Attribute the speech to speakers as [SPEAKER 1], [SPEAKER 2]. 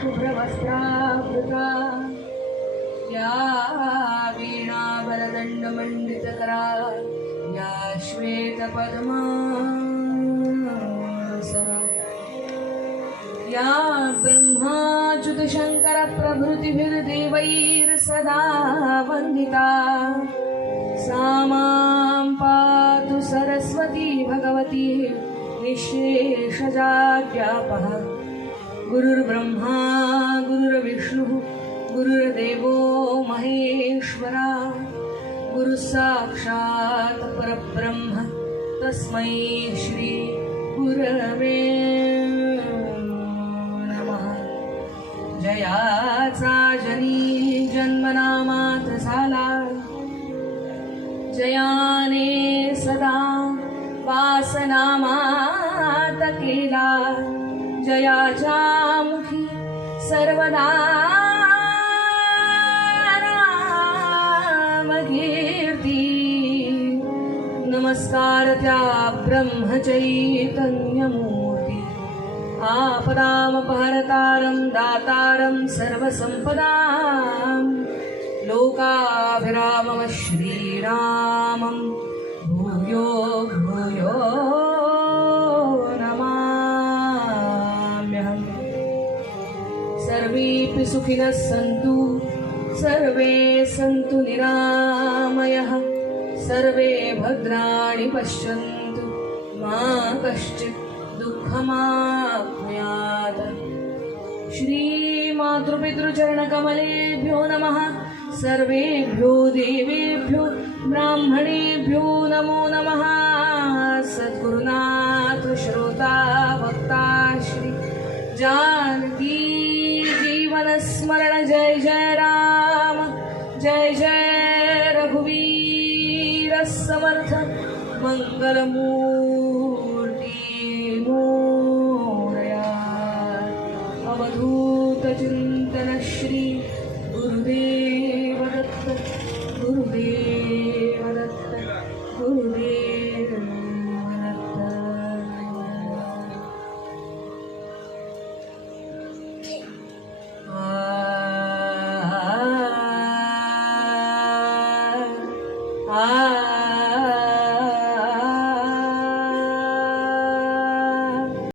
[SPEAKER 1] शुभ्रवस्त्रावृता या या श्वेतपद्मासना। या ब्रह्माच्युतशङ्करप्रभृतिभिर्देवैर्सदा वन्दिता। सा माँ पातु सरस्वती भगवती। निःशेषजाड्यापः गुरुर्ब्रह्मा गुरुर्विष्णुः गुरुर्देवो महेश्वरा। गुरुः साक्षात् परब्रह्म तस्मै श्री गुरवे नमः। जयाचा जनी जन्मनामात झाला जयाने सदा वासनामात केला जयाच्या मुखी सर्वदा नामकीर्ती नमस्कार त्या ब्रह्मचैतन्यमूर्ती आपदामपहरतारं दातारं सर्वसम्पदां लोकाभिरामम श्रीरामं भूयो भूयो सर्वेऽपि सुखिनः सन्तु सर्वे सन्तु निरामयः सर्वे भद्राणि पश्यन्तु मा कश्चित् दुःखमाप्नुयात्। श्रीमातृपितृचरणकमलेभ्यो नमः सर्वेभ्यो देवेभ्यो ब्राह्मणेभ्यो नमो नमः मनस्मरण जय जय राम जय जय रघुवीर समर्थ रघुवीरसमर्थ मङ्गलमूर्णोणयात् अवधूतचिन्तनश्री गुरुदेव दत्त गुरुदेव